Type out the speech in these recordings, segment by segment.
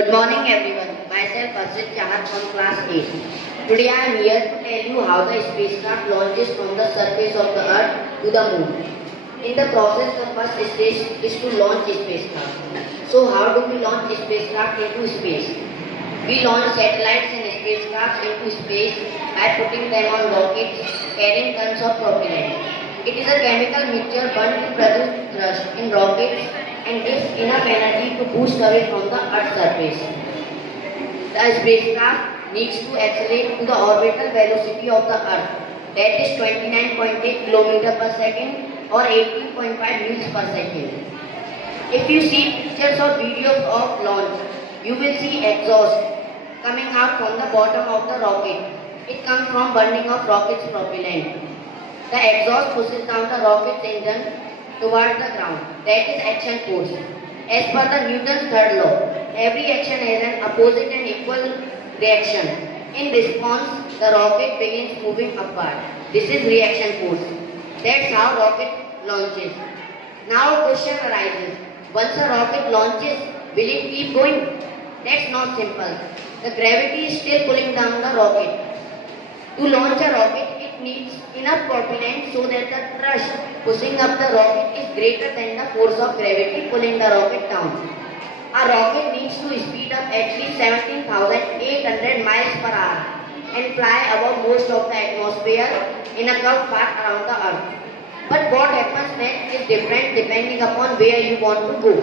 Good morning everyone. Myself Harshit from class 8. Today I am here to tell you how the spacecraft launches from the surface of the earth to the moon. In the process, the first stage is to launch spacecraft. So how do we launch spacecraft into space? We launch satellites and spacecrafts into space by putting them on rockets carrying tons of propellant. It is a chemical mixture burnt to produce thrust in rockets and gives enough energy to boost away from the Earth's surface. The spacecraft needs to accelerate to the orbital velocity of the Earth, that is 29.8 km per second or 18.5 miles per second. If you see pictures or videos of launch, you will see exhaust coming out from the bottom of the rocket. It comes from burning of rocket's propellant. The exhaust pushes down the rocket's engine towards the ground. That is action force. As per the Newton's third law, every action has an opposite and equal reaction. In response, the rocket begins moving upward. This is reaction force. That's how rocket launches. Now a question arises. Once a rocket launches, will it keep going? That's not simple. The gravity is still pulling down the rocket. To launch a rocket, it needs enough propellant so that the thrust pushing up the rocket is greater than the force of gravity pulling the rocket down. A rocket needs to speed up at least 17,800 miles per hour and fly above most of the atmosphere in a curved path around the Earth. But what happens next is different depending upon where you want to go.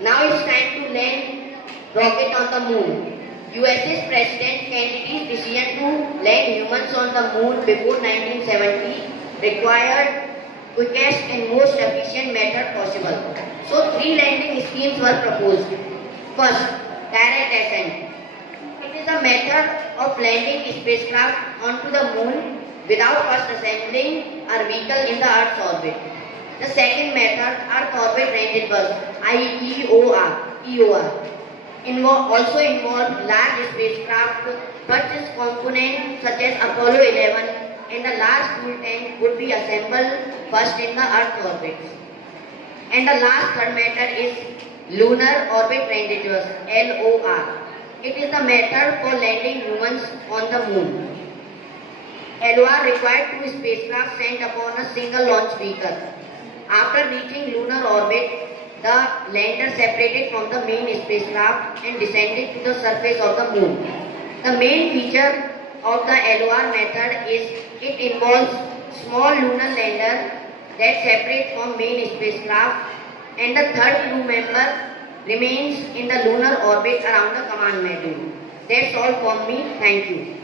Now it's time to land rocket on the moon. USA's President Kennedy's decision to land humans on the moon before 1970 required quickest and most efficient method possible. So 3 landing schemes were proposed. First, direct ascent. It is a method of landing spacecraft onto the moon without first assembling a vehicle in the Earth's orbit. The second method, Earth Orbit Transit Bus, EOR. Also involved large spacecraft purchase components such as Apollo 11 and a large fuel tank would be assembled first in the Earth orbit. And the last third method is Lunar Orbit Transit Bus, LOR. It is the method for landing humans on the moon. LOR required 2 spacecraft sent upon a single launch vehicle. After reaching lunar orbit, the lander separated from the main spacecraft and descended to the surface of the moon. The main feature of the LOR method is it involves small lunar lander that separates from main spacecraft and the third crew member remains in the lunar orbit around the command module. That's all from me. Thank you.